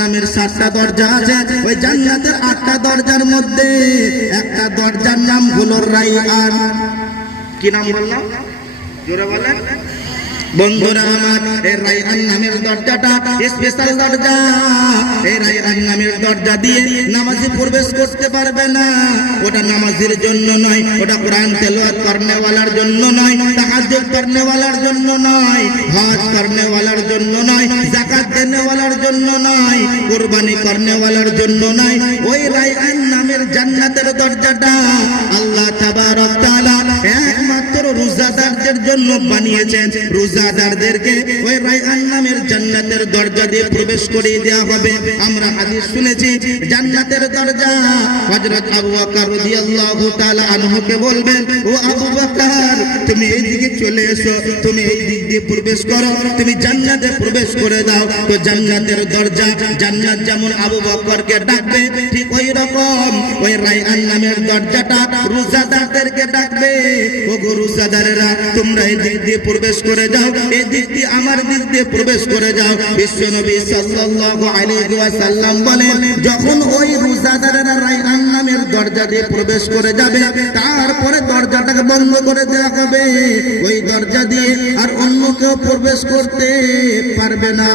নামের 7টা দরজা আছে। ওই জান্নাতের 8টা দরজার মধ্যে একটা দরজার নাম হলো রায়্যান। কি নাম বললাম? জোরে বলেন বন্ধুরা আমার। এই রায়্যান নামের দরজাটা স্পেশাল দরজা। এই রায়্যান নামের দরজা দিয়ে নামাজি প্রবেশ করতে পারবে না। ওটা নামাজির জন্য নয়, ওটা কোরআন তেলাওয়াত করনে ওয়ালার জন্য নয়, তাহাজ্জুদ করনে ওয়ালার জন্য নয়, হজ করনে ওয়ালার জন্য নয়, যাকাত দেনে ওয়ালার জন্য নয়, কুরবানি করনে ওয়ালার জন্য নয়। ওই রায়্যান নামের জান্নাতের দরজাটা আল্লাহ তাবারক তাআলা একমাত্র রোজাদারদের জন্য বানিয়েছেন। রোজাদারদেরকে ওই রায়্যান নামের জান্নাতের দরজা দিয়ে প্রবেশ করিয়ে দেওয়া হবে। আমরা হাদিস শুনেছি, জান্নাতের দরজা হযরত আবু বকর রাদিয়াল্লাহু তাআলা আনহুকে বলবেন, ও আবু বকর তুমি এই দিকে চলে এসো, তুমি এই দিক দিয়ে প্রবেশ করো, তুমি জান্নাতে প্রবেশ করে দাও। তো জান্নাতের দরজা, জান্নাত যেমন আবু বকরকে ডাকবে, ঠিক ওই রকম ওই রায়্যান নামের দরজাটা রোজাদারদেরকে ডাকবে, ও গো রোজাদারেরা তোমরা এই দিক দিয়ে প্রবেশ করে যাও, এই দিক দিয়ে আমার দিক দিয়ে প্রবেশ করে যাও। বিশ্বনবী সাল্লাল্লাহু আলাইহি ওয়াসাল্লাম বলেন, যখন ওই রোজাদারেরা রায়্যান নামের দরজা দিয়ে প্রবেশ করে যাবে, তারপরে দরজাটাকে বন্ধ করে দেওয়া হবে। ওই দরজা দিয়ে আর অন্য কেউ প্রবেশ করতে পারবে না।